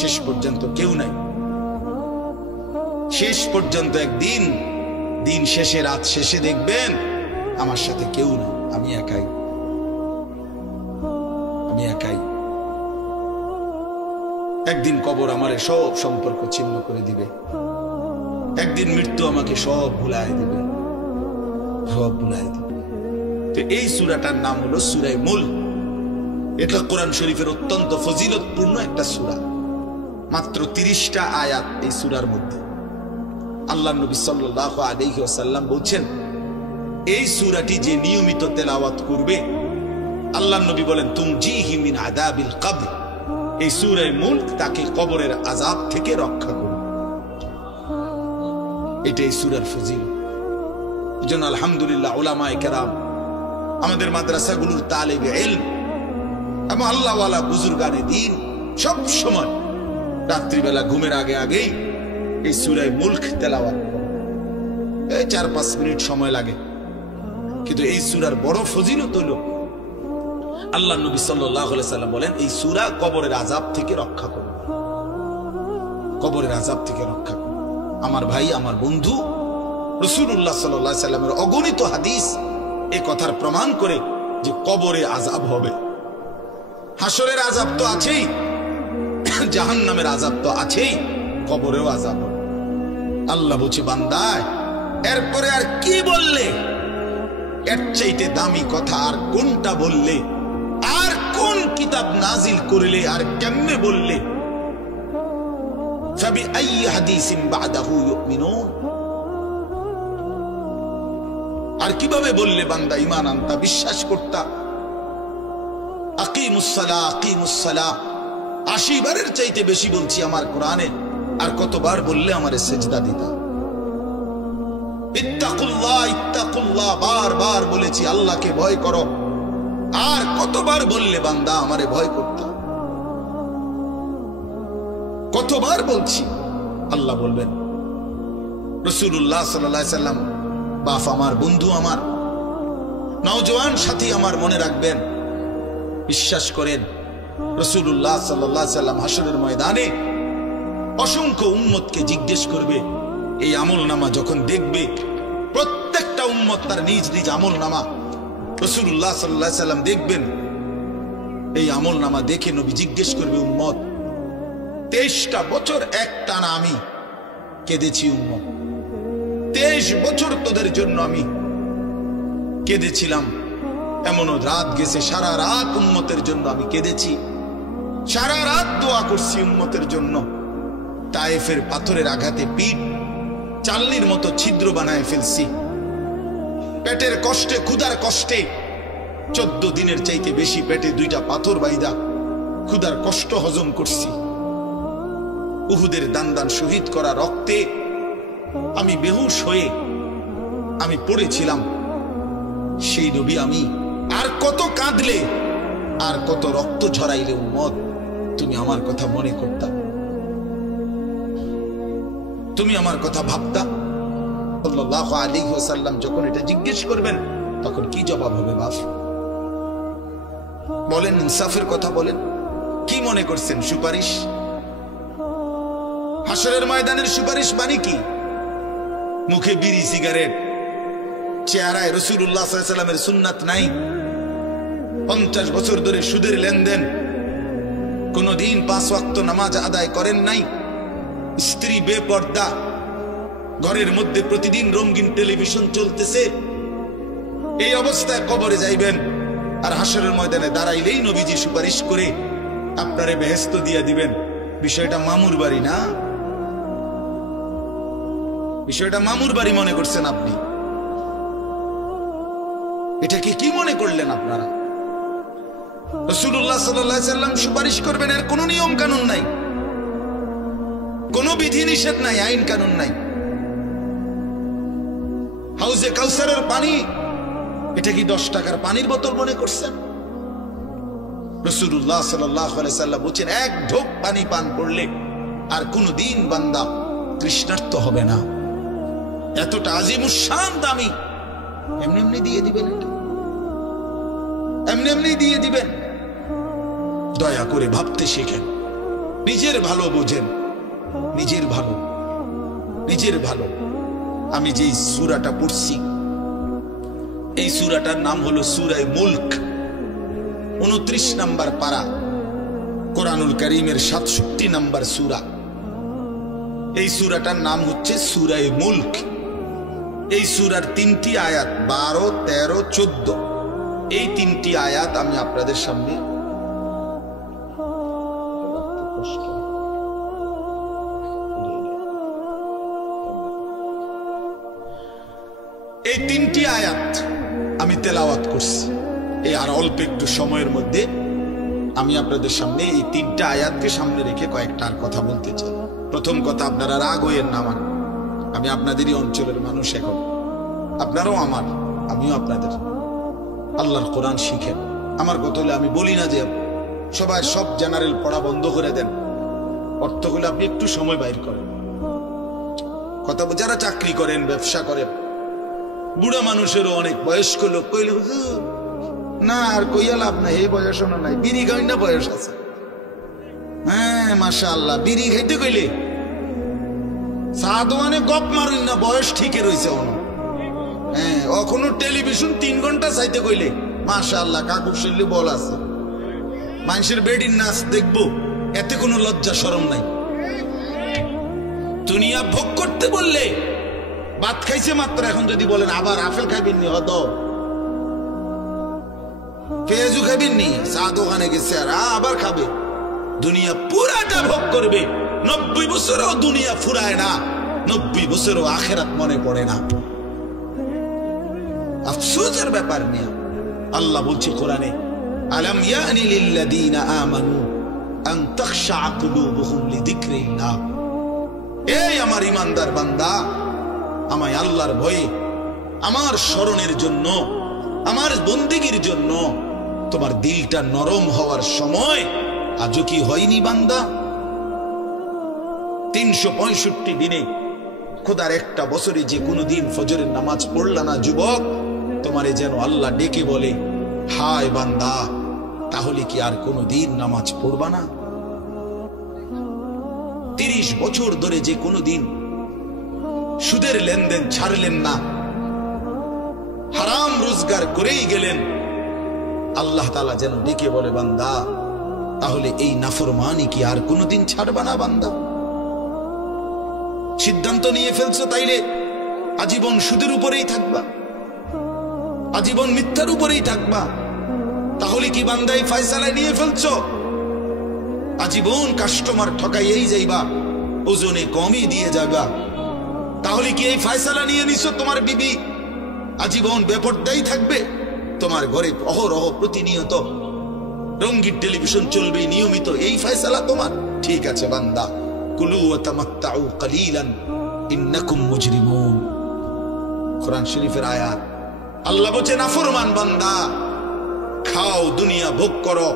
শেষ পর্যন্ত কেউ নাই। শেষ পর্যন্ত একদিন দিন শেষে রাত শেষে দেখবেন আমার সাথে কেউ নাই, আমি একাই, আমি একাই। একদিন কবর আমারে সব সম্পর্ক ছিন্ন করে দিবে, একদিন মৃত্যু আমাকে সব ভুলায় দিবে, সব ভুলায় দিবে। তো এই সূরাটার নাম হলো সূরা মুলক। এটা কোরআন শরীফের অত্যন্ত ফজিলতপূর্ণ একটা সূরা। মাত্র 30টা আয়াত এই সূরার মধ্যে। আল্লাহর নবী সাল্লাল্লাহু আলাইহি ওয়াসাল্লাম বলছেন, এই সূরাটি যে নিয়মিত তেলাওয়াত করবে, আল্লাহর নবী বলেন, তুনজিহি মিন আযাবিল কবর, এই সূরা মুলক তাকে কবরের আযাব থেকে রক্ষা করবে। এটাই সূরার ফজিলত। এজন্য আলহামদুলিল্লাহ উলামায়ে কেরাম, আমাদের মাদ্রাসাগুলোর তালিবে ইলম এবং আল্লাহওয়ালা বুজুর্গানে দ্বীন সব সময় রাত্রিবেলা ঘুমের আগে আগেই এই সূরা মুলক তেলাওয়াত করে। এই 4-5 মিনিট সময় লাগে, কিন্তু এই সূরার বড় ফজিলত হলো আল্লাহ নবী সাল্লাল্লাহু আলাইহি সাল্লাম বলেন, এই সূরা কবরের আযাব থেকে রক্ষা করবে, কবরের আযাব থেকে রক্ষা করবে। আমার ভাই, আমার বন্ধু, রাসূলুল্লাহ সাল্লাল্লাহু আলাইহি সাল্লামের অগণিত হাদিস এই কথার প্রমাণ করে যে কবরে আযাব হবে। হাসরের আযাব তো আছেই, জাহান্নামের আযাব তো আছেই, কবরেও আযাব হবে। আল্লাহ বলছে, বান্দা এরপরে আর কি বললে? এর চাইতে দামি কথা আর কোনটা বললে? আর কোন কিতাব নাজিল করলে? আর কেমনে বললে? ফাবিআইয়ি হাদিসিন বাদাহু ইউমিনুন, আর কিভাবে বললে বান্দা ঈমান আনতা, বিশ্বাস করতা? আকিমুস সালাহ, আকিমুস সালাহ 80 বারের চাইতে বেশি বলছি আমার কোরআনে, আর কতবার বললে আমারে সিজদা দিতা? ইত্তাকুল্লাহ, ইত্তাকুল্লাহ বারবার বলেছি আল্লাহকে ভয় করো, আর কতবার বললে বান্দা আমারে ভয় করতা? কতবার বলছি? আল্লাহ বলবেন। রাসূলুল্লাহ সাল্লাল্লাহু আলাইহি সাল্লাম, বাপ আমার, বন্ধু আমার, নওজোয়ান সাথী আমার, মনে রাখবেন, বিশ্বাস করেন, রাসূলুল্লাহ সাল্লাল্লাহু আলাইহি সাল্লাম হাসরের ময়দানে অসংখ্য উম্মতকে জিজ্ঞেস করবে। এই আমলনামা যখন দেখবে, প্রত্যেকটা উম্মত তার নিজ নিজ আমলনামা, রাসূলুল্লাহ সাল্লাল্লাহু আলাইহি সাল্লাম দেখবেন। এই আমলনামা দেখে নবী জিজ্ঞেস করবে, উম্মত 23টা বছর একটানা আমি কেঁদেছি, উম্মত 23 বছর তোদের জন্য আমি কেঁদেছিলাম। এমনও রাত গেছে, সারা রাত উম্মতের জন্য আমি কেঁদেছি, সারা রাত দোয়া করছি উম্মতের জন্য। তায়েফের পাথরের আঘাতে পিঠ চালনির মতো ছিদ্র বানায় ফেলছি, পেটের কষ্টে, ক্ষুধার কষ্টে 14 দিনের চাইতে বেশি পেটে 2টা পাথর বাইদা ক্ষুধার কষ্ট হজম করছি। উহুদের দান দান শহীদ করা রক্তে আমি বেহুশ হয়ে আমি পড়েছিলাম। সেই নবী আমি আর কত কাঁদলে, আর কত রক্ত ঝরাইলে উম্মত তুমি আমার কথা মনে করতা, তুমি আমার কথা ভাবতা? সাল্লাল্লাহু আলাইহি ওয়াসাল্লাম যখন এটা জিজ্ঞেস করবেন, তখন কি জবাব হবে? বাপ বলেন, ইনসাফের কথা বলেন। কি মনে করছেন? সুপারিশ? হাসরের ময়দানের সুপারিশ মানে কি? মুখে বিড়ি, সিগারেট, চেহারায় রাসূলুল্লাহ সাল্লাল্লাহু আলাইহি ওয়াসাল্লামের সুন্নাত নাই, 50 বছর ধরে সুদের লেনদেন, কোনদিন 5 ওয়াক্ত নামাজ আদায় করেন নাই, স্ত্রী বেপর্দা, ঘরের মধ্যে প্রতিদিন রঙিন টেলিভিশন চলতেছে। এই অবস্থায় কবরে যাইবেন, আর হাসরের ময়দানে দাঁড়াইলেই নবীজি সুপারিশ করে আপনারে বেহেশত দিয়া দিবেন। বিষয়টা মামুর বাড়ি না, বিষয়টা মামুর বাড়ি মনে করছেন আপনি? এটাকে কি মনে করলেন আপনারা? রাসূলুল্লাহ সাল্লাল্লাহু আলাইহি সাল্লাম সুপারিশ করবেন, এর কোনো নিয়ম কানুন নাই, কোনো বিধি নিষেধ নাই, আইন কানুন নাই। হাউজে কাউসারের পানি, এটা কি 10 টাকার পানির বোতল মনে করছেন? রাসূলুল্লাহ সাল্লাল্লাহু আলাইহি সাল্লাম বলেন, এক ঢোক পানি পান করলে আর কোনদিন বান্দা তৃষ্ণার্ত হবে না। এতটা আজিমুস শান দামি, এমনি এমনি দিয়ে দিবেন, এটা এমনি এমনি দিয়ে দিবেন? দয়া করে ভাবতে শেখেন, নিজের ভালো বোঝেন, নিজের ভালো, নিজের ভালো। আমি যে সূরাটা পড়ছি এই সূরাটার নাম হলো সূরা মুলক, 29 নম্বর পারা, কোরআনুল কারীমের 67 নম্বর সূরা। এই সূরাটার নাম হচ্ছে সূরা মুলক। এই সূরার 3টি আয়াত 12, 13, 14, এই 3টি আয়াত আমি আপনাদের সামনে এই 3টি আয়াত আমি তেলাওয়াত করছি। এই আর অল্প একটু সময়ের মধ্যে আমি আপনাদের সামনে এই 3টা আয়াতকে সামনে রেখে কয়েকটার কথা বলতে চাই। প্রথম কথা, আপনারা রাগ হইয়েন না, আমি আপনাদেরই অঞ্চলের মানুষ, এখন আপনারাও আমার, আমিও আপনাদের। আল্লাহর কোরআন শিখেন। আমার কথা হলে আমি বলি না যে সবাই সব জেনারেল পড়া বন্ধ করে দেন, অর্থগুলো আপনি একটু সময় বাইর করেন। কথা, যারা চাকরি করেন, ব্যবসা করেন, বুড়া মানুষেরও অনেক বয়স্ক লোক কইলে হুজুর না আর কইয়া লাভ নাই, এই বয়স নাই, বিড়ি খাই না বয়স আছে। হ্যাঁ মাশাআল্লাহ, বিড়ি খাইতে কইলে সাদওয়ানে গপ মারুন না, বয়স ঠিকই রয়েছে অন। হ্যাঁ, এখনো টেলিভিশন 3 ঘন্টা চাইতে কইলে মাশাআল্লাহ কাকুর শরীরে বল আছে। মানুষের বেডির নাচ দেখবো, এতে কোনো লজ্জা শরম নাই। দুনিয়া ভোগ করতে বললে, ভাত খাইছে মাত্র, এখন যদি বলেন আবার আপেল খাইবেন নি, হদ পেঁয়াজু খাইবেন নি, চা দোকানে গেছে আর আবার খাবে। দুনিয়া পুরাটা ভোগ করবে। 90 বছরেও দুনিয়া ফুরায় না, 90 বছরেও আখেরাত মনে পড়ে না। আফসোসের ব্যাপার নিয়ে আল্লাহ বলছে কোরআনে, আলাম ইয়ানি লিল্লাযীনা আমানু আন তাখশা কুলুবুহুম লিযিকরিল্লাহ। এই আমার ঈমানদার বান্দা, আমায় আল্লাহর ভয়ে, আমার স্মরণের জন্য, আমার বন্দেগীর জন্য তোমার দিলটা নরম হওয়ার সময় আজও কি হয়নি বান্দা? 365 দিনে খোদার একটা বছরে যে কোনো দিন ফজরের নামাজ পড়লা না যুবক, তোমারে যেন আল্লাহ ডেকে বলে, হায় বান্দা, তাহলে কি আর কোনো দিন নামাজ পড়বা না? 30 বছর ধরে যে কোনো দিন সুদের লেনদেন ছাড়লেন না, হারাম রোজগার করেই গেলেন, আল্লাহ তাআলা যেন ডেকে বলে, বান্দা, তাহলে এই নাফরমানি কি আর কোনোদিন ছাড়বা না বান্দা? সিদ্ধান্ত নিয়ে ফেলছো তাইলে আজীবন সুদের উপরেই থাকবা, আজীবন মিথ্যার উপরেই থাকবা। তাহলে কি বান্দা এই ফয়সালা নিয়ে ফেলছো? আজীবন কাস্টমার ঠকাইয়েই যাইবা, ওজনে কমই দিয়ে যাবা। তাহলে কি এই ফয়সালা নিয়ে নিছো তোমার বিবি আজীবন বেপরদাই থাকবে? তোমার ঘরে অহরহ প্রতিনিয়ত রঙিন টেলিভিশন চলবে নিয়মিত, এই ফয়সালা তোমার? ঠিক আছে বান্দা, কুলু ওয়া তামাত্তাউ কালিলান ইন্নাকুম মুজরিমুন। কোরআন শরীফের আয়াত। আল্লাহ বলছে, নাফরমান বান্দা, খাও, দুনিয়া ভোগ করো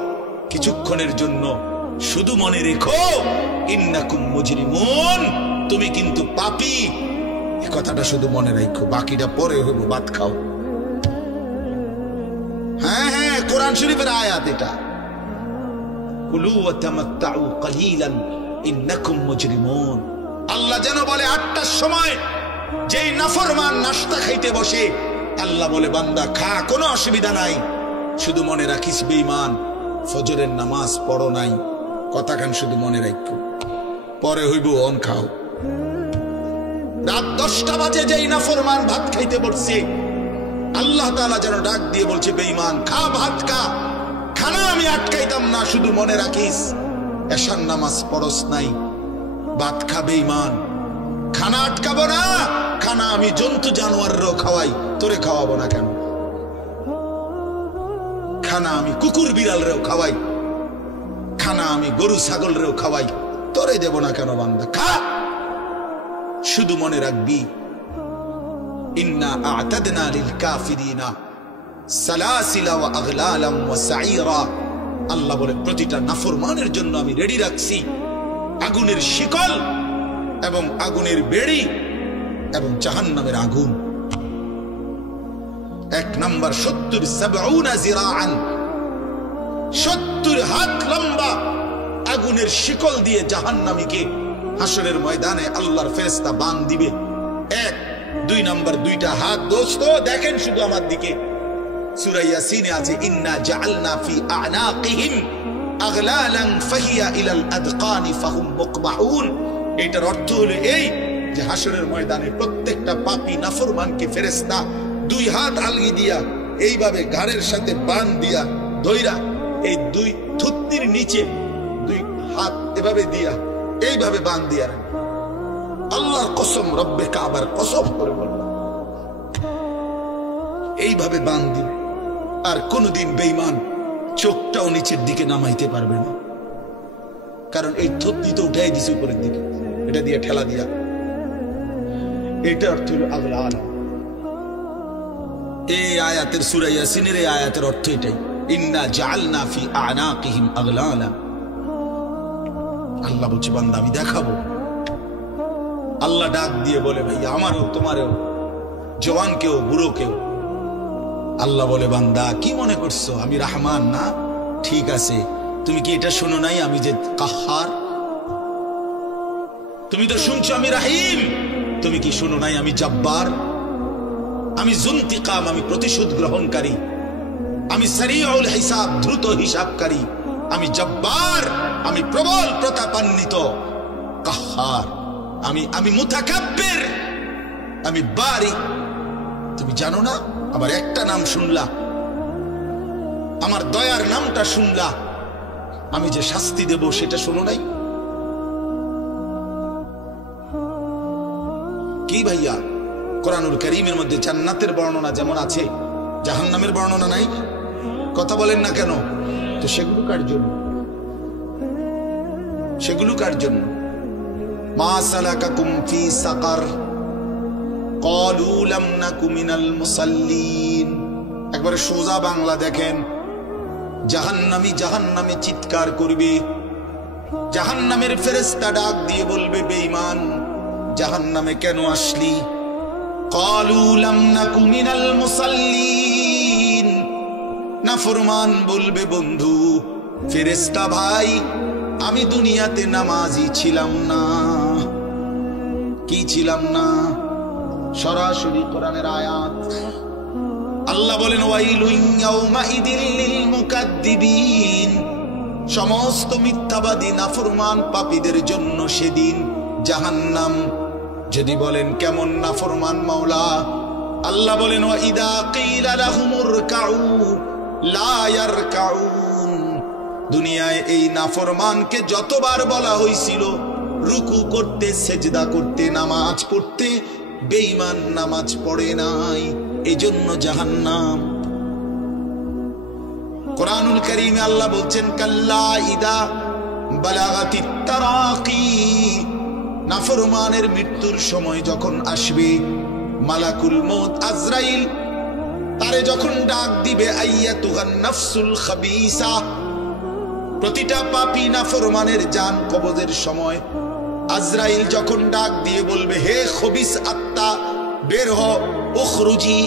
কিছুক্ষণের জন্য, শুধু মনে রেখো ইন্নাকুম মুজরিমুন, তুমি কিন্তু পাপী। এই কথাটা শুধু মনে রাখো, বাকিটা পরে হইব, ভাত খাও। হ্যাঁ হ্যাঁ, কোরআন শরীফের আয়াত এটা। কুলু ওয়া তামাত্তাউ কালিলান ইন্নাকুম মুজরিমুন। আল্লাহ যেন বলে 8টার সময় যেই নাফরমান নাস্তা খাইতে বসে, আল্লাহ বলে, বান্দা খা, কোনো অসুবিধা নাই, শুধু মনে রাখিস বেঈমান, ফজরের নামাজ পড়ো নাই। কথাখান শুধু মনে রাখো, পরে হইব, অন খাও। রাত 10টা বাজে যেই নাফরমান ভাত খাইতে বসছে, আল্লাহ তাআলা যেন ডাক দিয়ে বলছে, বেঈমান খা, ভাত খা, খানা আমি আটকাইতাম না, শুধু মনে রাখিস এশার নামাজ পড়স নাই, ভাত খা বেঈমান। খানা আটকাবো না, খানা আমি জন্তু জানোয়ারও খাওয়াই, তোরে খাওয়াবো না কেন? খানা আমি কুকুর বিড়ালরেও খাওয়াই, খানা আমি গরু ছাগলরেও খাওয়াই, তোরে দেব না কেন বান্দা? খা, শুধু মনে রাখবি, ইন্না আ'তাদনা লিল কাফিরিনা সালাসিলা ওয়া আগলালাম ওয়া সাইরা। আল্লাহ বলে, প্রতিটা নাফরমানের জন্য আমি রেডি রাখছি আগুনের শিকল এবং আগুনের বেড়ি এবং জাহান্নামের আগুন। 1 নাম্বার 70 জিরাআন, 70 হাত লম্বা আগুনের শিকল দিয়ে জাহান্নামীকে হাসরের ময়দানে আল্লাহর ফেরেশতা বাঁধ দিবে। 1 2 নাম্বার, 2টা হাত। দোস্ত দেখেন শুধু আমার দিকে, সূরা ইয়াসিনে আছে ইন্না জাআলনা ফি আ'নাকিহিম আগলালান ফাহিয়া ইলাল আদকানি ফাহুম মুকবাহুন। এটার অর্থ হলো এই যে হাসরের ময়দানে প্রত্যেকটা পাপী নাফরমানকে ফেরেশতা 2 হাত আলগি দিয়া এইভাবে ঘাড়ের সাথে বাঁধ দিয়া ধইরা এই 2 থুতনির নিচে 2 হাত এভাবে দিয়া এইভাবে বাঁধ দিয়া, আল্লাহর কসম, রব্বে কাবার কসম করে বললাম, এইভাবে বাঁধ দিবে। আর কোনদিন বেঈমান চোখটাও নিচের দিকে নামাইতে পারবে না, কারণ এই থুতনি তো উঠাই দিছে উপরের দিকে, এটা দিয়ে ঠেলা দিয়া। এটা অর্থ হলো আগলাল। এই আয়াতের সূরা ইয়াসিনের এই আয়াতের অর্থ এটাই, ইন্না জাআলনা ফি আ'নাকিহিম আগলালা। আল্লাহ বলছে বান্দা আমি দেখাবো। আল্লাহ ডাক দিয়ে বলে ভাই আমারও তোমারও, জওয়ান কেউ বুড়ো কেউ। আল্লাহ বলে বান্দা কি মনে করছো আমি রহমান না? ঠিক আছে, তুমি কি এটা শোনো নাই আমি যে কাহ্হার? তুমি তো শুনছো আমি রাহিম, তুমি কি শোনো নাই আমি জব্বার? আমি যুনতিকাম, আমি প্রতিশোধ গ্রহণকারী, আমি সারিউল হিসাব, দ্রুত হিসাবকারী, আমি জব্বার, আমি প্রবল প্রতাপান্বিত, কাহ্হার, আমি মুতাকাব্বির, আমি বারি। তুমি জানো না? আবার একটা নাম শুনলা, আমার দয়ার নামটা শুনলা, আমি যে শাস্তি দেব সেটা শোনো নাই? কি ভাইয়া, কোরআনুল কারীমের মধ্যে জান্নাতের বর্ণনা যেমন আছে, জাহান্নামের বর্ণনা নাই? কথা বলেন না কেন? তো সেগুলো কার জন্য? সেগুলো কার জন্য? মা সালাকাকুম ফি সাকার ক্বালু লাম নাকু মিনাল মুসাল্লিন। একবারে সোজা বাংলা দেখেন, জাহান্নামী জাহান্নামে চিৎকার করবে, জাহান্নামের ফেরেশতা ডাক দিয়ে বলবে বেঈমান জাহান্নামে কেন আসলি? ক্বালু লাম নাকু মিনাল মুসাল্লিন। নাফরমান বলবে বন্ধু ফেরেশতা ভাই আমি দুনিয়াতে নামাজি ছিলাম না। কি ছিলাম না? সরাসরি কোরআনের আয়াত। আল্লাহ বলেন ওয়াইলুন ইয়াউমাইদিল লিল মুকাদ্দিবিন। সমস্ত মিথ্যাবাদী নাফরমান পাপীদের জন্য সেদিন জাহান্নাম। যদি বলেন কেমন নাফরমান মাওলা? আল্লাহ বলেন ওয়া ইদা কিলা লাহুমুর কাউ লা ইয়ারকাউন। দুনিয়ায় এই নাফরমানকে যতবার বলা হয়েছিল রুকু করতে, সেজদা করতে, নামাজ পড়তে, বেঈমান নামাজ পড়ে নাই, এজন্য জাহান্নাম। কোরআনুল কারীমে আল্লাহ বলছেন কাল্লা ইদা বালাগাতিত তারাকি। নাফরমানের মৃত্যুর সময় যখন আসবে, মালাকুল মউত আজরাইল তারে যখন ডাক দিবে আইয়াতুহান নাফসুল খাবিসা। প্রতিটা পাপী নাফরমানের জান কবজের সময় আজরাইল যখন ডাক দিয়ে বলবে হে খবিস আত্মা বের হ, উখরুজি,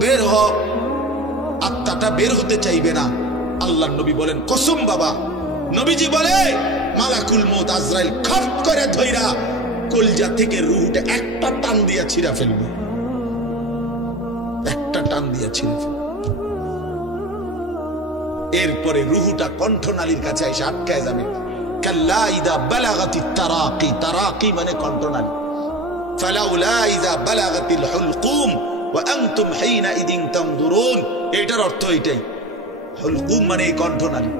বের হ। আত্মাটা বের হতে চাইবে না। আল্লাহর নবী বলেন কসম বাবা, নবীজি বলে মালাকুল মউত আজরাইল খপ করে ধইরা কলজা থেকে রূহটা একটা টান দিয়া ছিঁড়া ফেলবে, একটা টান দিয়া ছিঁড়ে ফেলবে। এরপরে রূহটা কণ্ঠনালীর কাছে এসে আটকায় যাবে। কাল্লা ইদা বালাগাতিত তারাকি। তারাকি মানে কণ্ঠনালী। ফালাউলা ইদা বালাগাতিল হুলকুম ওয়া আনতুম হিনা ইদিন তানজুরুন। এটার অর্থ এটাই। হুলকুম মানে কণ্ঠনালী।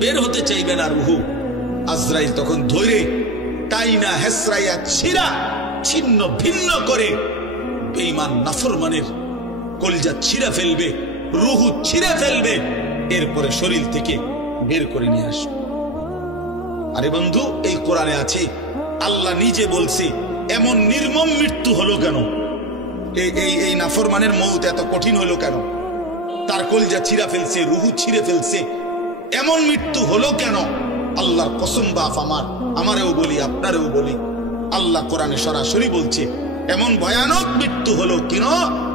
বের হতে চাইবে না রূহ। আজরাইল তখন ধরে টাইনা হেসরাইয়া ছিঁড়া ছিন্ন ভিন্ন করে বেঈমান নাফরমানের কলিজা ছিঁড়ে ফেলবে, রূহ ছিঁড়ে ফেলবে, এরপরে শরীর থেকে বের করে নিয়ে আসবে। আরে বন্ধু, এই কোরআনে আছে, আল্লাহ নিজে বলছে এমন নির্মম মৃত্যু হলো কেন? এই নাফরমানের মউত এত কঠিন হলো কেন? তার কলিজা ছিঁড়া ফেলছে, রূহ ছিঁড়ে ফেলছে, এমন মৃত্যু হলো কেন? আল্লাহর কসম বাপ আমারেও বলি, আপনারেও বলি, আল্লাহ কোরআনে সরাসরি বলছে এমন ভয়ানক মৃত্যু হলো কেন?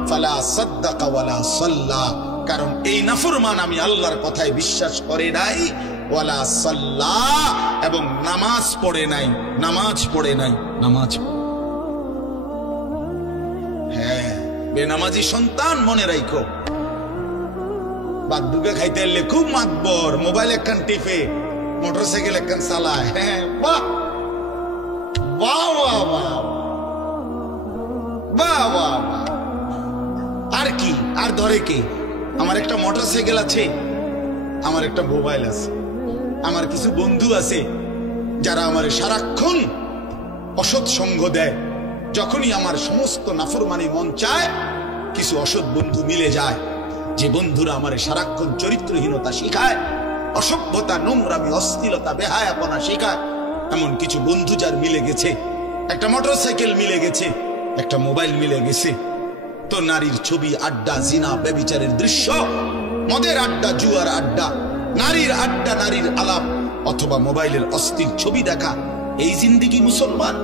ফালা সাদ্দাকা ওয়ালা সাল্লা। কারণ এই নাফরমান আমি আল্লাহর কথায় বিশ্বাস করে নাই, ওয়ালা সাল্লা, এবং নামাজ পড়ে নাই, নামাজ পড়ে নাই, নামাজ। হ্যাঁ, বেনামাজি সন্তান মনে রাখো, বাদ দুকে খাইতে এলে খুব মাতবর, মোবাইল একখান টিপে, মোটরসাইকেল একখান চালায়। হ্যাঁ, বাহ বাহ বাহ বাহ বাহ বাহ। আর কি, আর ধরে কি? আমার একটা মোটরসাইকেল আছে, আমার একটা মোবাইল আছে, আমার কিছু বন্ধু আছে যারা আমার সারাক্ষণ অসৎ সঙ্গ দেয়। যখনই আমার সমস্ত নাফরমানি মন চায়, কিছু অসৎ বন্ধু মিলে যায়, যে বন্ধুরা আমার সারাক্ষণ চরিত্রহীনতা শিখায়, অসভ্যতা, নোংরামি, অশ্লীলতা, বেহায়াপনা শিখায়। এমন কিছু বন্ধু যার মিলে গেছে, একটা মোটরসাইকেল মিলে গেছে, একটা মোবাইল মিলে গেছে, তো নারীর ছবি, আড্ডা, জিনা, ব্যভিচারের দৃশ্য, মদের আড্ডা, জুয়ার আড্ডা, নারীর আড্ডা, নারীর আলাপ, অথবা মোবাইলের অস্থির ছবি দেখা, এই জিন্দেগি মুসলমান?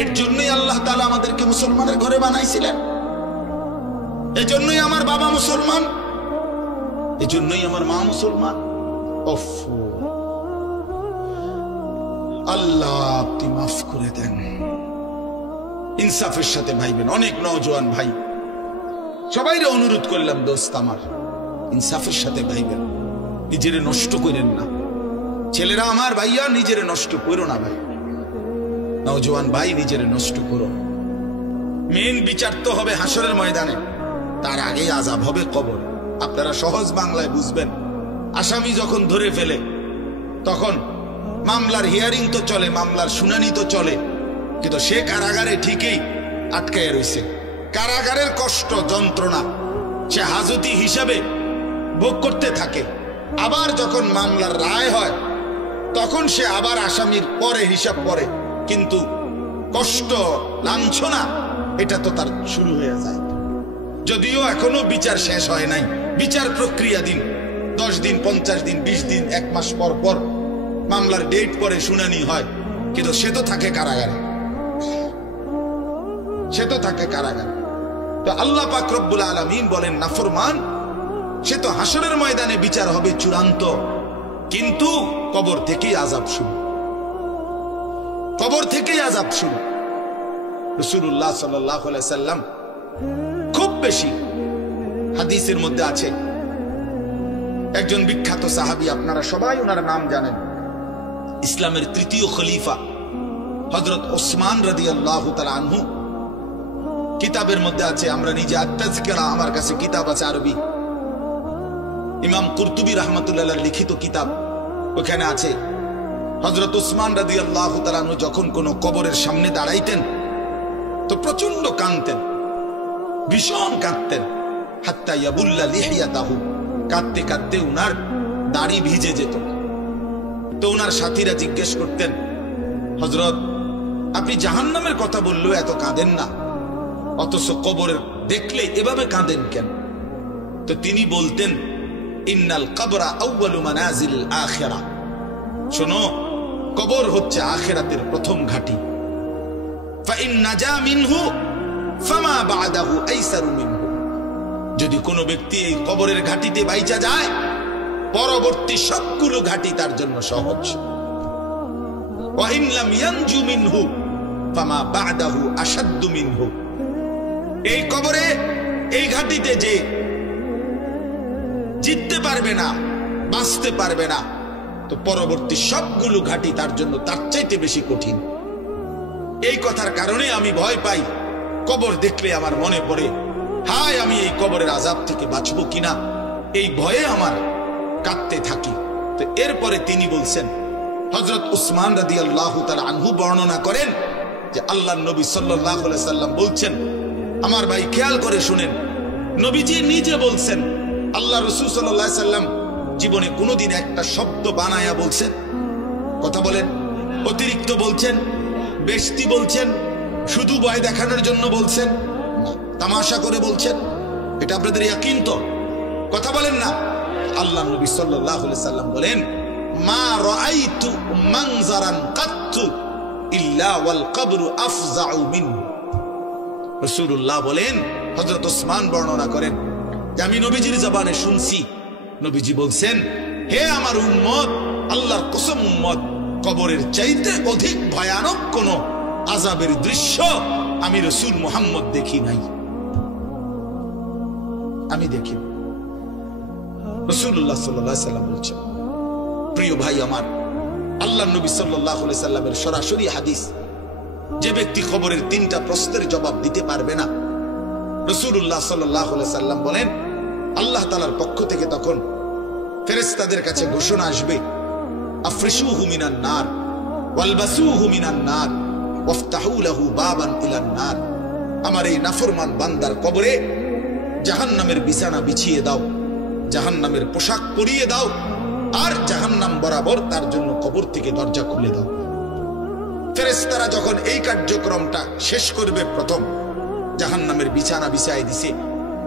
এর জন্যই আল্লাহ তাআলা আমাদেরকে মুসলমানের ঘরে বানাইছিলেন। এই জন্যই আমার বাবা মুসলমান, এই জন্যই আমার মা মুসলমান। ওফ, আল্লাহ আপনি মাফ করে দেন। ইনসাফের সাথে ভাইবেন। অনেক নওজোয়ান ভাই, সবাইরে অনুরোধ করলাম, দোস্ত আমার, ইনসাফের সাথে ভাইবেন, নিজেরে নষ্ট করেন না। ছেলেরা আমার, ভাইয়া, নিজেরে নষ্ট করো না ভাই। নওজোয়ান ভাই, নিজেরে নষ্ট করো। মেন বিচার তো হবে হাসরের ময়দানে, তার আগে আযাব হবে কবর। আপনারা সহজ বাংলায় বুঝবেন। আসামি যখন ধরে ফেলে, তখন মামলার হিয়ারিং তো চলে, মামলার শুনানি তো চলে, কিন্তু সে কারাগারে ঠিকই আটকায় রয়েছে। কারাগারের কষ্ট, যন্ত্রণা সে হাজতি হিসাবে ভোগ করতে থাকে। আবার যখন মামলার রায় হয়, তখন সে আবার আসামির পরে হিসাব করে, কিন্তু কষ্ট, লাঞ্ছনা, এটা তো তার শুরু হয়ে যায়। যদিও এখনো বিচার শেষ হয় নাই, বিচার প্রক্রিয়া দিন, 10 দিন, 50 দিন, 20 দিন, 1 মাস পর পর মামলার ডেট পরে শুনানি হয়, কিন্তু সে তো থাকে কারাগারে, সে তো থাকে কারাগারে। তো আল্লাহ পাক রব্বুল আলামিন বলেন, নাফরমান সে তো হাসরের ময়দানে বিচার হবে চূড়ান্ত, কিন্তু কবর থেকেই আযাব শুরু, কবর থেকেই আযাব শুরু। রাসূলুল্লাহ সাল্লাল্লাহু আলাইহি সাল্লাম খুব বেশি হাদিসের মধ্যে আছে, একজন বিখ্যাত সাহাবী, আপনারা সবাই ওনার নাম জানেন, ইসলামের 3য় খলিফা হযরত ওসমান রাদিয়াল্লাহু তাআলা আনহু। কিতাবের মধ্যে আছে, আমরা নিজে আত-তাযকিরা, আমার কাছে কিতাব আছে আরবি, ইমাম কুরতুবী রাহমাতুল্লাহ আলাইহি লিখিত কিতাব, ওখানে আছে হযরত ওসমান রাদিয়াল্লাহু তাআলা আনহু যখন কোন কবরের সামনে দাঁড়াইতেন তো প্রচন্ড কাঁদতেন, ভীষণ কাঁদতেন। হাত্তা ইয়াবুল্লা লিহিয়াতাহু, কাঁদতে কাঁদতে উনার দাড়ি ভিজে যেত। তো উনার সাথীরা জিজ্ঞেস করতেন, হযরত আপনি জাহান্নামের কথা বললেও এত কাঁদেন না, অথচ কবরের দেখলে এভাবে কাঁদেন কেন? তো তিনি বলতেন, ইন্নাল কবরা আউয়ালু মানাজিলিল আখিরা, শোনো, কবর হচ্ছে আখিরাতের প্রথম ঘাঁটি। ফাইন নাজা মিনহু ফামা বাদাহু আইসারু মিনহু, যদি কোনো ব্যক্তি এই কবরের ঘাঁটিতে বাইচা যায়, পরবর্তী সবগুলো ঘাঁটি তার জন্য সহজ। ওয়া ইন লাম ইয়ানজু মিনহু ফামা বাদাহু আশাদ্দু মিনহু, এই কবরে, এই ঘাঁটিতে যে জিততে পারবে না, বাঁচতে পারবে না, তো পরবর্তী সবগুলো ঘাঁটি তার জন্য তার চাইতে বেশি কঠিন। এই কথার কারণে আমি ভয় পাই, কবর দেখলে আমার মনে পড়ে, হায় আমি এই কবরের আযাব থেকে বাঁচবো কিনা, এই ভয়ে আমার কাঁদতে থাকি। তো এরপরে তিনি বলছেন, হযরত উসমান রাদিয়াল্লাহু তাআলা আনহু বর্ণনা করেন যে আল্লাহর নবী সাল্লাল্লাহু আলাইহি সাল্লাম বলছেন, আমার ভাই খেয়াল করে শুনেন, নবীজি নিজে বলছেন, আল্লাহ রাসূল সাল্লাল্লাহু আলাইহি সাল্লাম জীবনে কোনোদিন একটা শব্দ বানায়া বলছেন? কথা বলেন। অতিরিক্ত বলছেন, বেশতি বলছেন, শুধু ভয় দেখানোর জন্য বলছেন না, তামাশা করে বলছেন? এটা আপনাদের ইয়াকিন তো? কথা বলেন না। আল্লাহ নবী সাল্লাল্লাহু আলাইহি সাল্লাম বলেন, মা রাআইতু মানজারান কাত্তু ইল্লা ওয়াল কবরু আফজাউ মিনহু। রাসূলুল্লাহ বলেন, হযরত ওসমান বর্ণনা করেন যে আমি নবীজির জবানে শুনছি, নবীজি বলছেন, হে আমার উম্মত, আল্লাহর কসম উম্মত, কবরের চাইতে অধিক ভয়ানক কোন আযাবের দৃশ্য আমি রাসূল মুহাম্মদ দেখি নাই, আমি দেখি। রাসূলুল্লাহ সাল্লাল্লাহু আলাইহি সাল্লাম বলছেন, প্রিয় ভাই আমার, আল্লাহর নবী সাল্লাল্লাহু আলাইহি সাল্লামের সরাসরি হাদিস, যে ব্যক্তি কবরের তিনটা প্রশ্নের জবাব দিতে পারবে না, রাসূলুল্লাহ সাল্লাল্লাহু আলাইহি সাল্লাম বলেন আল্লাহ তাআলার পক্ষ থেকে তখন ফেরেশতাদের কাছে ঘোষণা আসবে, আফরিশুহু মিনান নার ওয়ালবাসুহু মিনান নার ওয়াফতাহু লাহু বাবান ইলান নার। আমার এই নাফরমান বান্দার কবরে জাহান্নামের বিছানা বিছিয়ে দাও, জাহান্নামের পোশাক পরিয়ে দাও, আর জাহান্নাম বরাবর তার জন্য কবর থেকে দরজা খুলে দাও। ফেরেশতারা যখন এই কার্যক্রমটা শেষ করবে, প্রথম জাহান্নামের বিছানা বিছায় দিছে,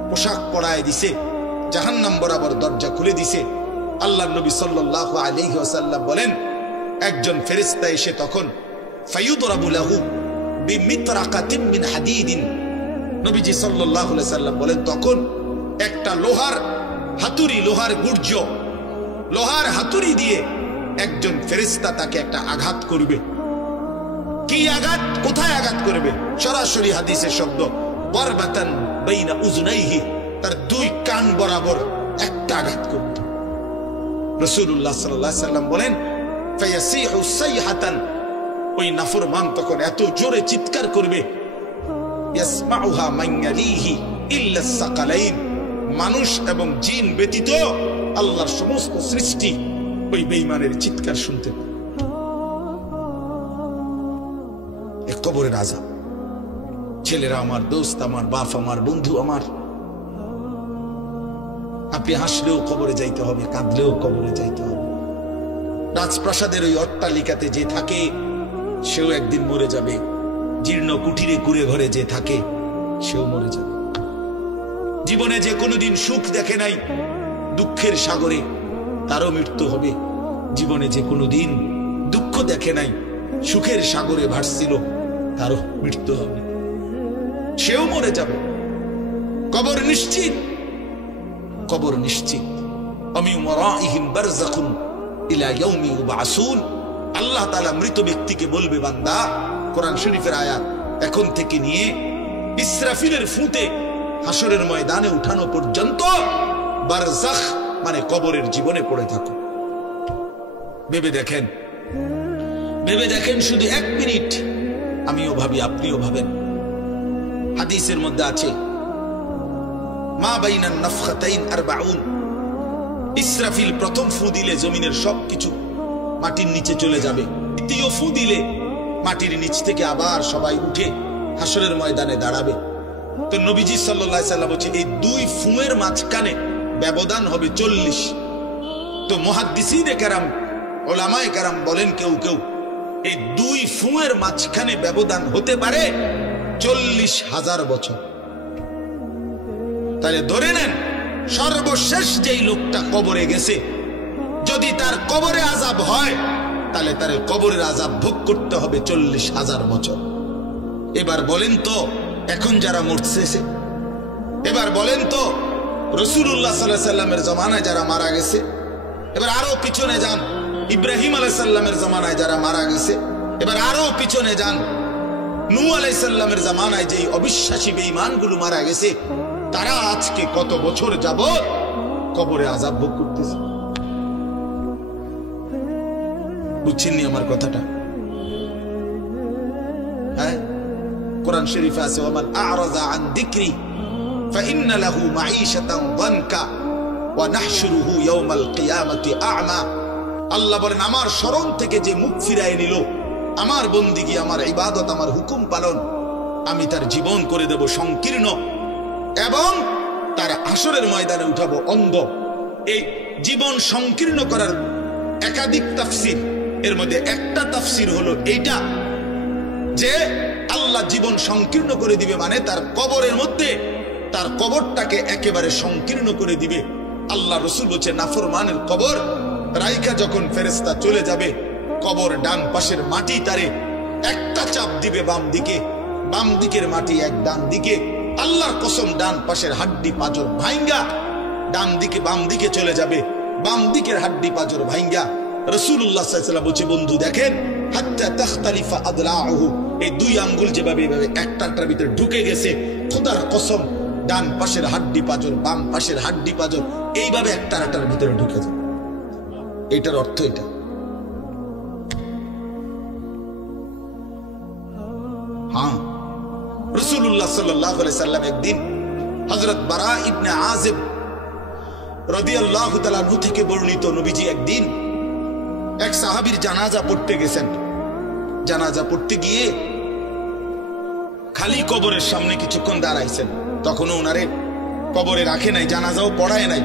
পোশাক পরায় দিছে, জাহান্নাম বরাবর দরজা খুলে দিছে, আল্লাহর নবী সাল্লাল্লাহু আলাইহি ওয়াসাল্লাম বলেন একজন ফেরেশতা এসে তখন ফায়ুদরাবু লাহু বিমিতরাকাতিন মিন হাদিদিন, নবীজি সাল্লাল্লাহু আলাইহি ওয়াসাল্লাম বলেন তখন একটা লোহার হাতুড়ি, লোহার গুর্জ, লোহার হাতুড়ি দিয়ে একজন ফেরেশতা তাকে একটা আঘাত করবে। কি আঘাত, কোথায় আঘাত করবে? সরাসরি হাদিসের শব্দ, বারবাতান বাইনা উযুনাইহি, তার দুই কান বরাবর একটা আঘাত করবে। রাসূলুল্লাহ সাল্লাল্লাহু আলাইহি সাল্লাম বলেন ফায়াসিহু সাইহাতান, ওই নাফরমান তখন এত জোরে চিৎকার করবে, ইয়াসমাউহা মান ইয়ালিহি ইল্লা সাকালাইন, মানুষ এবং জিন ব্যতীত আল্লাহর সমস্ত সৃষ্টি ওই বেঈমানের চিৎকার শুনতে পায়। এই কবরের আযাব, ছেলেরা আমার, দোস্ত আমার, বাপ আমার, বন্ধু আমার, আপনি হাসলেও কবরে যাইতে হবে, কাঁদলেও কবরে যাইতে হবে। রাজপ্রাসাদের ওই অট্টালিকাতে যে থাকে সেও একদিন মরে যাবে, জীর্ণ কুটিরে কুড়ে ঘরে যে থাকে সেও মরে যাবে। জীবনে যে কোনোদিন সুখ দেখে নাই, দুঃখের সাগরে তারও মৃত্যু হবে। জীবনে যে কোনোদিন দুঃখ দেখে নাই, সুখের সাগরে ভাসছিল, তারও মৃত্যু হবে, সেও মরে যাবে। কবর নিশ্চিত, কবর নিশ্চিত। আমিন ওয়ারাইহিম বারযাখুন ইলা ইয়াউমি ইউবআসুন, আল্লাহ তাআলা মৃত ব্যক্তিকে বলবে, বান্দা, কোরআন শরীফের আয়াত, এখন থেকে নিয়ে ইসরাফিলের ফুঁতে হাসরের ময়দানে উঠানো পর্যন্ত বারযাখ মানে কবরের জীবনে পড়ে থাকো। ভেবে দেখেন, ভেবে দেখেন, শুধু 1 মিনিট, আমিও ভাবি, আপনিও ভাবেন। হাদিসের মধ্যে আছে মা বাইনান নাফখাতাইন 40, ইসরাফিল প্রথম ফু দিলে জমিনের সবকিছু মাটির নিচে চলে যাবে, দ্বিতীয় ফু দিলে মাটির নিচ থেকে আবার সবাই উঠে হাসরের ময়দানে দাঁড়াবে। তো নবীজি সাল্লাল্লাহু আলাইহি সাল্লাম বলেছে এই 2 ফুঁয়ের মাঝখানে ব্যবধান হবে 40। তো মুহাদ্দিসিনে কেরাম, উলামায়ে কেরাম বলেন কেউ কেউ এই 2 ফুঁয়ের মাঝখানে ব্যবধান হতে পারে 40,000 বছর। তাহলে ধরে নেন সর্বশেষ যেই লোকটা কবরে গেছে, যদি তার কবরে আযাব হয় তাহলে তার কবরের আযাব ভোগ করতে হবে 40,000 বছর। এবার বলেন তো এখন যারা মরতেছে, এবার বলেন তো রাসূলুল্লাহ সাল্লাল্লাহু আলাইহি সাল্লামের জামানায় যারা মারা গেছে, এবার আরো পিছনে যান, ইব্রাহিম আলাইহিস সালামের জামানায় যারা মারা গেছে, এবার আরো পিছনে যান, নূহ আলাইহিস সালামের জামানায় যেই অবিশ্বাসী বেঈমানগুলো মারা গেছে, তারা আজকে কত বছর যাবত কবরে আযাব ভোগ করতেছে। বুঝছেননি আমার কথাটা? হ্যাঁ, কোরআন শরীফে আছে ওমান আ'রাযা আন যিকরি ফাইন্না লাহু মাঈশাতান যানকা ওয়া নাহশুরুহু ইয়াওমাল কিয়ামাতি আ'মা। আল্লাহ বলেন আমার শরণ থেকে যে মুখ ফিরায় নিল, আমার বন্দিগি, আমার ইবাদত, আমার হুকুম পালন, আমি তার জীবন করে দেব সংকীর্ণ এবং তার হাসরের ময়দানে উঠাবো অন্ধ। এই জীবন সংকীর্ণ করার একাধিক তাফসীর, এর মধ্যে একটা তাফসীর হলো এইটা যে আল্লাহ জীবন সংকীর্ণ করে দিবে মানে তার কবরের মধ্যে তার কবরটাকে একেবারে সংকীর্ণ করে দিবে। আল্লাহ রাসূল বলেছে নাফরমানের কবর রাইকা যখন ফেরেশতা চলে যাবে, কবর ডান পাশের মাটি তারে একটা চাপ দিবে বাম দিকে, বাম দিকের মাটি এক ডান দিকে, আল্লাহর কসম ডান পাশের হাড্ডি পাঁজর ভাঙ্গা ডান দিকে বাম দিকে চলে যাবে। বাম দিকের হাড্ডি পাঁজর ভাঙ্গা রাসূলুল্লাহ সাল্লাল্লাহু আলাইহি ওয়াসাল্লাম বলছে, বন্ধু দেখেন, হাত্তা তাখতালিফা আদলাউহু, এই দুই আঙ্গুল যেভাবে একটার ভিতরে ঢুকে গেছে, খোদার কসম ডান পাশের হাড্ডি পাঁজর বাম পাশের হাড্ডি পাঁজর এইভাবে একটার ভিতরে ঢুকে যায়। এটার অর্থ এটা। হ্যাঁ, রাসূলুল্লাহ সাল্লাল্লাহু আলাইহি সাল্লাম একদিন হযরত বারা ইবনে আযিব রাদিয়াল্লাহু তাআলা আনহু থেকে বর্ণিত, নবীজি একদিন এক সাহাবীর জানাজা পড়তে গেছেন। জানাজা পড়তে গিয়ে খালি কবরের সামনে কিছুক্ষণ দাঁড়াইছেন। তখনও ওনারে কবরে রাখে নাই, জানাজাও পড়ায় নাই।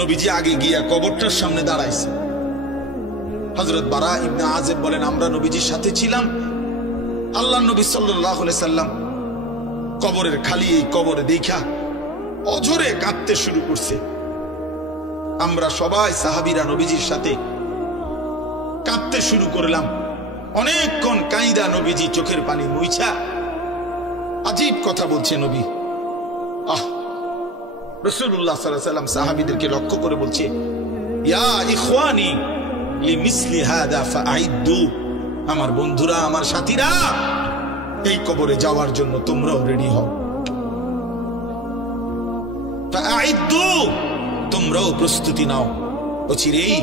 নবীজি আগে গিয়া কবরটার সামনে দাঁড়াইছে। হযরত বারা ইবনে আযিব বলেন, আমরা নবীজির সাথে ছিলাম। আল্লাহর নবী সাল্লাল্লাহু আলাইহি সাল্লাম কবরের খালি এই কবরে দেখা অঝরে কাঁদতে শুরু করছে। আমরা সবাই সাহাবীরা নবীজির সাথে কাঁদতে শুরু করলাম। অনেকক্ষণ কাইদা নবীজি চোখের পানি মুইছা আজীব কথা বলছে নবী। রাসূলুল্লাহ সাল্লাল্লাহু আলাইহি সাল্লাম সাহাবীদেরকে লক্ষ্য করে বলছে, ইয়া ইখওয়ানি লিমিসলি হাদা ফাআইদু, আমার বন্ধুরা, আমার সাথীরা, এই কবরে যাওয়ার জন্য তোমরাও রেডি হও। ফাআইদু, তোমরাও প্রস্তুতি নাও। অচিরেই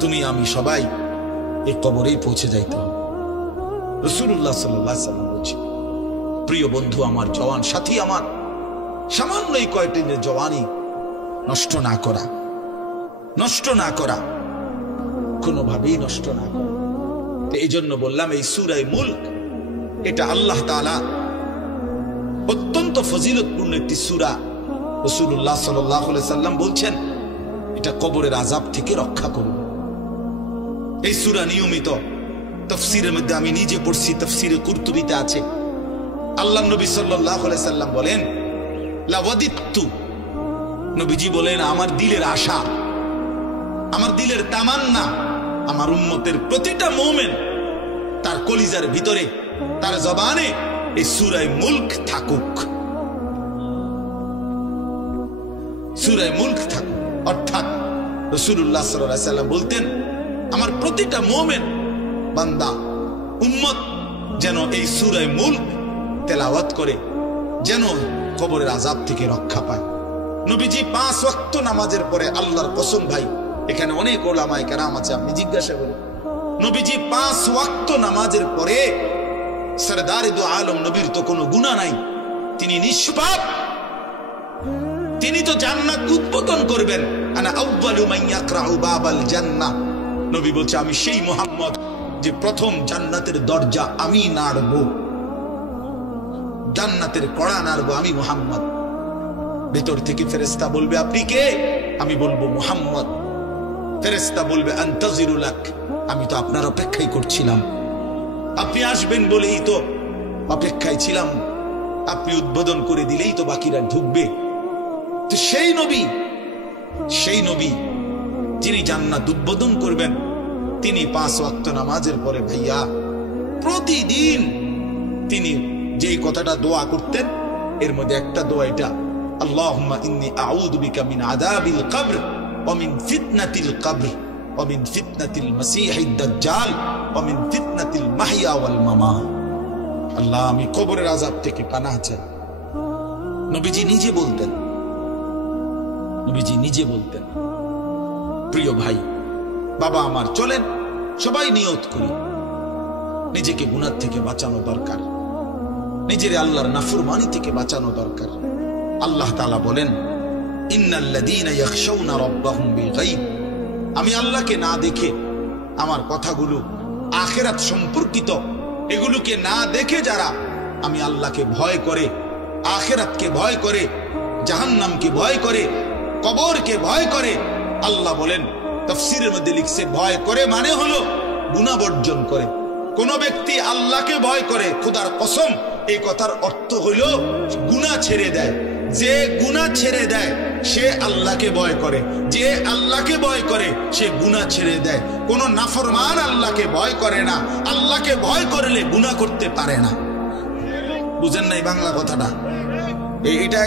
তুমি আমি সবাই এই কবরেই পৌঁছে যাইতে হবে। রাসূলুল্লাহ সাল্লাল্লাহু আলাইহি সাল্লাম বলছে, প্রিয় বন্ধু আমার, জওয়ান সাথী আমার, সামান্য এই কয়েকটি জওয়ানি নষ্ট না করা, নষ্ট না করা, কোনোভাবেই নষ্ট না করা। এই জন্য বললাম এই সূরা মুলক এটা আল্লাহ তাআলা অত্যন্ত ফজিলতপূর্ণ একটি সূরা। রাসূলুল্লাহ সাল্লাল্লাহু আলাইহি সাল্লাম বলছেন এটা কবরের আযাব থেকে রক্ষা করবে। এই সূরা নিয়মিত তাফসীরের মধ্যে আমি নিজে পড়ছি, তাফসীরে কুরতুবীতে আছে। আল্লাহর নবী সাল্লাল্লাহু আলাইহি সাল্লাম বলেন, লাওয়াদিতু, নবীজি বলেন আমার দিলের আশা, আমার দিলের তামান্না, আমার উম্মতের প্রতিটা মুমিন তার কলিজার ভিতরে, তার জবানে এই সূরা মুলক থাকুক, সূরা মুলক থাকুক। অর্থাৎ রাসূলুল্লাহ সাল্লাল্লাহু আলাইহি সাল্লাম বলতেন আমার প্রতিটা মুমিন বান্দা উম্মত যেন এই সূরা মুলক তেলাওয়াত করে, যেন কবরের আযাব থেকে রক্ষা পায়। নবীজি 5 ওয়াক্ত নামাজের পরে, আল্লাহর কসম ভাই, এখানে অনেক ওলামায়ে কেরাম আছে, আপনি জিজ্ঞাসা করেন, নবীজি 5 ওয়াক্ত নামাজের পরে, সরদারে দু আলম নবীর তো কোনো গুনাহ নাই, তিনি নিষ্পাপ, তিনি তো জান্নাত উদ্বোধন করবেন। আনা আউয়ালু মান ইয়াকরাউ বাবাল জান্নাহ, নবী বলছে আমি সেই মুহাম্মদ যে প্রথম জান্নাতের দরজা আমি নাড়ব, জান্নাতের কড়া নাড়ব আমি মুহাম্মদ। ভেতর থেকে ফেরেশতা বলবে আপনি কে? আমি বলবো মুহাম্মদ। ফেরেশতা বলবে আনতাজিরু লাক, আমি তো আপনার অপেক্ষাই করছিলাম, আপনি আসবেন বলেই তো অপেক্ষায় ছিলাম, আপনি উদ্বোধন করে দিলেই তো বাকিরা ঢুকবে। তো সেই নবী যিনি জান্নাত উদ্বোধন করবেন, তিনি 5 ওয়াক্ত নামাজের পরে ভাইয়া প্রতিদিন তিনি যেই কথাটা দোয়া করতেন, এর মধ্যে একটা দোয়া এটা, আল্লাহুম্মা ইন্নী আউযু বিকা মিন আযাবিল কবর ওয়া মিন ফিতনাতিল কবর ওয়া মিন ফিতনাতিল মাসীহিদ দাজ্জাল ওয়া মিন ফিতনাতিল মাহইয়া ওয়াল মামাত। আল্লাহ, আমি কবরের আযাব থেকে পানাহ চাই। নবীজি নিজে বলতেন, নবীজি নিজে বলতেন। প্রিয় ভাই, বাবা আমার, চলেন সবাই নিয়ত করি, নিজেকে গুনাহ থেকে বাঁচানো দরকার, নিজের আল্লাহর নাফরমানি থেকে বাঁচানো দরকার। আল্লাহ তাআলা বলেন, ইন্নাল্লাযীনা ইয়াখশাউনা রাব্বাহুম বিল গায়ব, আমি আল্লাহকে না দেখে, আমার কথাগুলো আখিরাত সম্পর্কিত, এগুলোকে না দেখে যারা আমি আল্লাহকে ভয় করে, আখিরাতকে ভয় করে, জাহান্নামকে ভয় করে, কবরকে ভয় করে, আল্লাহ বলেন তাফসীরের মধ্যে লিখছে ভয় করে মানে হলো গুনাহ বর্জন করে। কোন ব্যক্তি আল্লাহকে ভয় করে, খোদার কসম এই কথার অর্থ হলো গুনাহ ছেড়ে দেয়। যে গুনাহ ছেড়ে দেয় সে আল্লাহকে ভয় করে, যে আল্লাহকে ভয় করে সে গুনাহ ছেড়ে দেয়। কোন নাফরমান আল্লাহকে ভয় করে না, আল্লাহকে ভয় করলে গুনাহ করতে পারে না। বুঝেন নাই বাংলা কথাটা?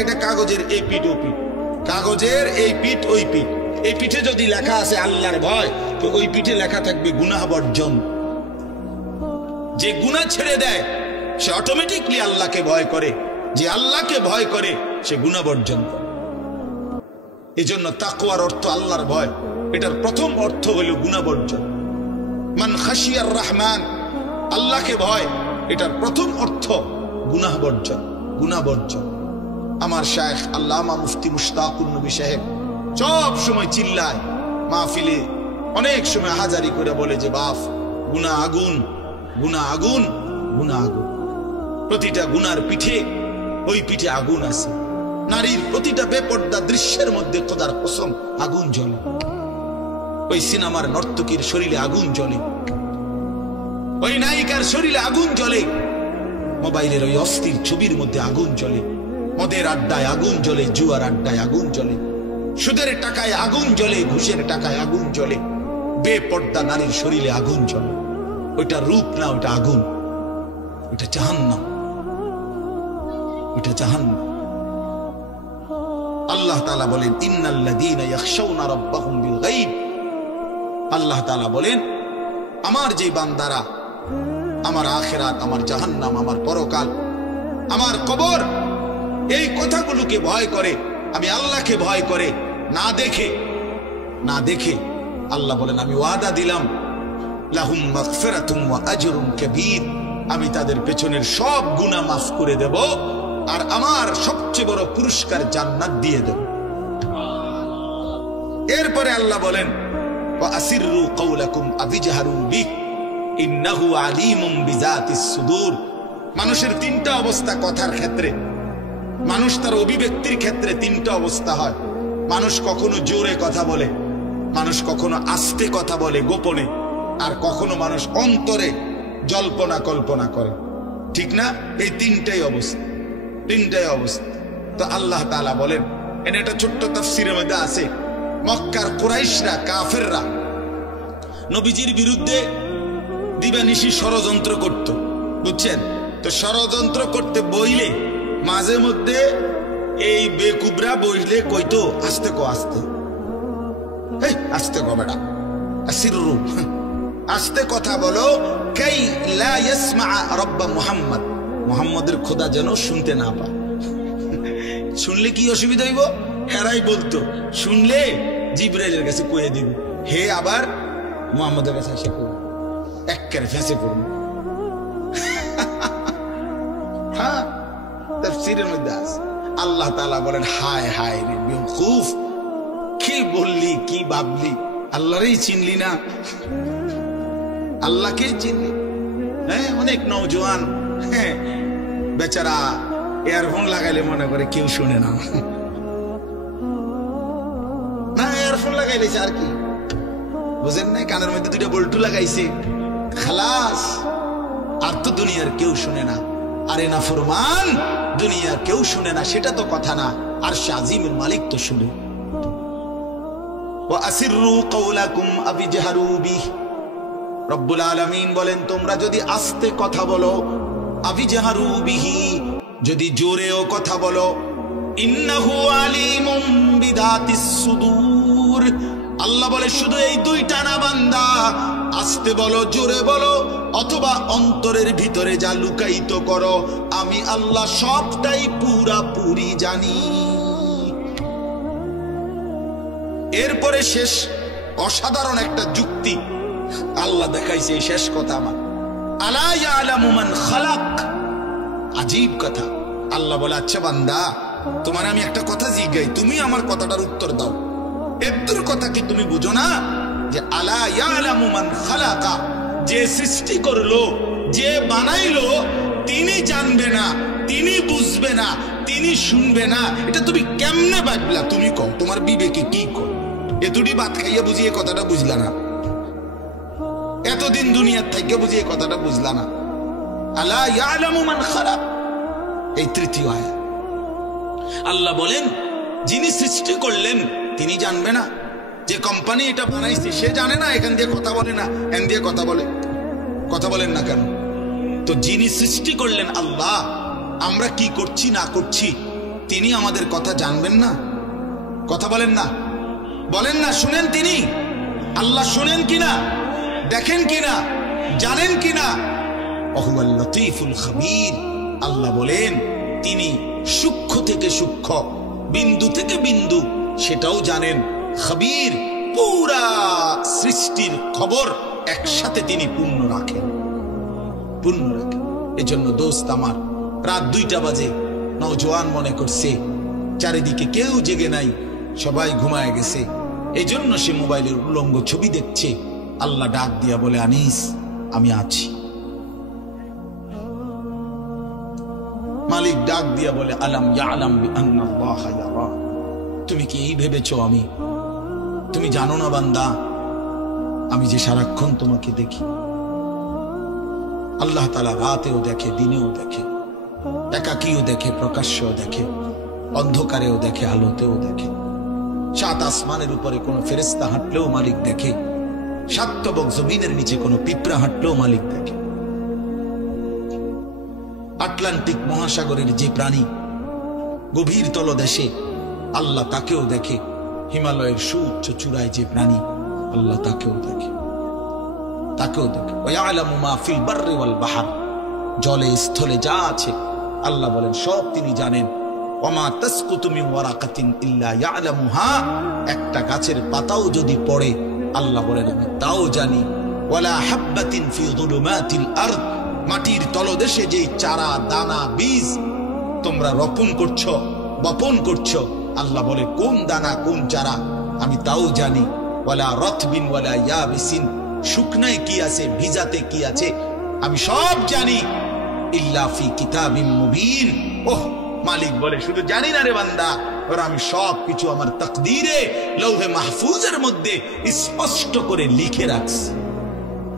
এটা কাগজের এই পিঠ ও পিঠ, কাগজের এই পিঠ ওই পিঠ, এই পিঠে যদি লেখা আছে আল্লাহর ভয়, তো ওই পিঠে লেখা থাকবে গুনাহ বর্জন। যে গুনাহ ছেড়ে দেয় সে অটোমেটিকলি আল্লাহকে ভয় করে, যে আল্লাহকে ভয় করে সে গুনাহ বর্জন করে। এই জন্য তাকওয়ার অর্থ আল্লাহর ভয়, এটার প্রথম অর্থ হলো গুনাহ বর্জন। মান খাশিয়ার রহমান, আল্লাহকে ভয়, এটার প্রথম অর্থ গুনাহ বর্জন, গুনাহ বর্জন। আমার শায়েখ আল্লামা মুফতি মুশতাকুর নবী সাহেব সব সময় চিল্লায় মাহফিলে, অনেক সময় হাজারি করে বলে যে বাপ, গুনাহ আগুন, গুনাহ আগুন, গুনাহ আগুন। প্রতিটা গুনার পিঠে, ওই পিঠে আগুন আছে। নারীর প্রতিটা বেপর্দা দৃশ্যের মধ্যে খোদার কসম আগুন জ্বলে। ওই সিনেমার নর্তকীর শরীরে আগুন জ্বলে, ওই নায়িকার শরীরে আগুন জ্বলে, মোবাইলের ওই অস্থির ছবির মধ্যে আগুন জ্বলে, মদের আড্ডায় আগুন জ্বলে, জুয়ার আড্ডায় আগুন জ্বলে, সুদের টাকায় আগুন জ্বলে, ঘুষের টাকায় আগুন জ্বলে, বেপর্দা নারীর শরীরে আগুন জ্বলে। ওইটা রূপ না, ওইটা আগুন, ওইটা জাহান্নাম, ওইটা জাহান্নাম। আল্লাহ তাআলা বলেন ইন্নাল্লাযীনা ইয়াখশাউনা রাব্বাহুম বিল গায়ব, আল্লাহ তাআলা বলেন আমার যে বান্দারা আমার আখিরাত, আমার জাহান্নাম, আমার পরকাল, আমার কবর, এই কথাগুলোকে ভয় করে, আমি আল্লাহকে ভয় করে, না দেখে, না দেখে, আল্লাহ বলেন আমি ওয়াদা দিলাম লাহুম মাগফিরাতুম ওয়া আজরুন কাবীর, আমি তাদের পেছনের সব গুনাহ মাফ করে দেব, আর আমার সবচেয়ে বড় পুরস্কার জান্নাত দিয়ে দেব। এরপরে আল্লাহ বলেন ওয়া আসিররু কাওলাকুম আবিজহারু বিহি ইন্নাহু আলিমুম বিযাতিস সুদূর। মানুষের তিনটা অবস্থা কথার ক্ষেত্রে, মানুষ তার অভিব্যক্তির ক্ষেত্রে তিনটা অবস্থা হয়। মানুষ কখনো জোরে কথা বলে, মানুষ কখনো আস্তে কথা বলে গোপনে, আর কখনো মানুষ অন্তরে জল্পনা কল্পনা করে, ঠিক না? এই তিনটাই অবস্থা, তিনটাই অবস্থা। তো আল্লাহ তাআলা বলেন, এনে একটা ছোট্ট তাফসীরের মধ্যে আছে, মক্কার কুরাইশরা, কাফেররা নবীজির বিরুদ্ধে দিবানিশি ষড়যন্ত্র করত, বুঝছেন? তো ষড়যন্ত্র করতে বইলে মাঝে মধ্যে এই বেকুবরা বইলে কইতো আস্তে কো, আস্তে, এই আস্তে কো বেটা, আসিররু, আস্তে কথা বলো, কাই লা ইয়াসমা রাব্বা মুহাম্মদ, মুহাম্মদের খোদা যেন শুনতে না পায়। শুনলে কি অসুবিধা হইব? হেরাই বলতো শুনলে জিবরাইলের কাছে কয়ে দিব, হে আবার মুহাম্মদের কাছে এসে কই একবারে ফেঁসে পড়ব। হ্যাঁ, তাফসীরের মধ্যে আছে। আল্লাহ তাআলা বলেন হায় হায় রে বেওকুফ, কি বললি, কি ভাবলি, আল্লাহরই চিনলি না, আল্লাহকে চিনলি। হ্যাঁ, অনেক নওজোয়ান বেচারা ইয়ারফোন লাগাইলে মনে করে কেউ শুনে না, না ইয়ারফোন লাগাইলেছে আর কি, বুঝেন না? কানের মধ্যে দুইটা বল্টু লাগাইছে, খালাস, আর তো দুনিয়ার কেউ শুনে না। আরে না ফরমান, দুনিয়ার কেউ শুনে না সেটা তো কথা না, আর শাজিমের মালিক তো শুনে। ওয়া আসিররু কাওলাকুম আবিজহারু বিহি, রব্বুল আলামিন বলেন তোমরা যদি আস্তে কথা বলো, আবিজহারু বিহি, যদি জোরেও কথা বলো, ইন্নাহু আলিমুম বিযাতিস সুদূর, আল্লাহ বলে শুধু এই দুইটা না বান্দা, আস্তে বলো, জোরে বলো, অথবা অন্তরের ভিতরে যা লুকায়িত করো, আমি আল্লাহ সবটাই পুরাপুরি জানি। এরপরে শেষ অসাধারণ একটা যুক্তি আল্লাহ দেখাইছে, এই শেষ কথা আমার, আলা ইয়ালামু মান খালাক, আজীব কথা। আল্লাহ বলে আচ্ছা বান্দা, তোমার আমি একটা কথা জিজ্ঞাই, তুমি আমার কথাটার উত্তর দাও। এর কথা কি তুমি বুঝো না যে আলা ইয়ালামু মান খালাকা, যে সৃষ্টি করলো, যে বানাইলো, তিনি জানবে না, তিনি বুঝবে না, তিনি শুনবে না, এটা তুমি কেমনে ভাবলা? তুমি কও, তোমার বিবেকে কি কও? এ দুটি ভাত খাইয়া বুঝি এই কথাটা বুঝলা না? এতদিন দুনিয়ার থেকে বুঝি এই কথাটা বুঝলা না? আলা ইয়ালামু মান খালাক, এই তৃতীয় আয়াত। আল্লাহ বলেন যিনি সৃষ্টি করলেন তিনি জানবে না? যে কোম্পানি এটা বানাইছে সে জানে না এখান দিয়ে কথা বলে না, এখান দিয়ে কথা বলে? কথা বলেন না কেন? তো যিনি সৃষ্টি করলেন আল্লাহ, আমরা কি করছি না করছি তিনি আমাদের কথা জানবেন না? কথা বলেন না? বলেন না শুনেন তিনি? আল্লাহ শুনেন কিনা, দেখেন কিনা, জানেন কিনা? ওহুয়াল লতীফুল খবীর। আল্লাহ বলেন তিনি সূক্ষ্ম থেকে সূক্ষ্ম, বিন্দু থেকে বিন্দু সেটাও জানেন। খবীর, পুরা সৃষ্টির খবর একসাথে তিনি পূর্ণ রাখেন, পূর্ণ রাখেন। এজন্য দোস্ত আমার, রাত 2টা বাজে, নওজোয়ান মনে করছে চারিদিকে কেউ জেগে নাই, সবাই ঘুমায় গেছে। এজন্য সে মোবাইলের উলঙ্গ ছবি দেখছে। আল্লাহ ডাক দিয়া বলে, আনিস আমি আছি। মালিক ডাক দিয়া বলে, আলাম ইয়ালাম বিআন্নাল্লাহা ইয়ারা। তুমি কি এই ভেবেছো তুমি জানো না বান্দা, আমি যে সারাক্ষণ তোমাকে দেখি। আল্লাহ তাআলা রাতেও দেখে, দিনেও দেখে, একাকীও দেখে, প্রকাশ্যও দেখে, অন্ধকারেও দেখে, আলোতেও দেখে। 7 আসমানের উপরে কোন ফেরেশতা হাঁটলেও মালিক দেখে, 7 তবক জমিনের নিচে কোন পিঁপড়া হাঁটলেও মালিক দেখে। আটলান্টিক মহাসাগরের যে প্রাণী গভীর তলদেশে, আল্লাহ তাকেও দেখে। হিমালয়ের সুউচ্চ চূড়ায় যে প্রাণী, আল্লাহ তাকেও দেখে, তাকেও দেখে। ওয়ায়ালামু মা ফিল বাররি ওয়াল বাহর, জলে স্থলে যা আছে আল্লাহ বলেন সব তিনি জানেন। ওমা তাসকুতু মিন ওয়ারাকাতিন ইল্লা ইয়ালামুহা, একটা গাছের পাতাও যদি পড়ে আল্লাহ বলেন আমি তাও জানি। ওয়ালা হাববাতিন ফি যুলুমাতিল আরদ, মাটির তলদেশে যেই চারা দানা বীজ তোমরা রোপণ করছো, বপন করছো, আল্লাহ বলে কোন দানা কোন চারা আমি তাও জানি। ওয়ালা রাতবিন ওয়ালা ইয়াবিসিন, শুকনায় কি আছে ভিজাতে কি আছে আমি সব জানি। ইল্লা ফি কিতাবিম মুবিন, ওহ মালিক বলে শুধু জানি না রে বান্দা, আর আমি সব কিছু আমার তাকদীরে লৌহে মাহফুজের মধ্যে স্পষ্ট করে লিখে রাখছি।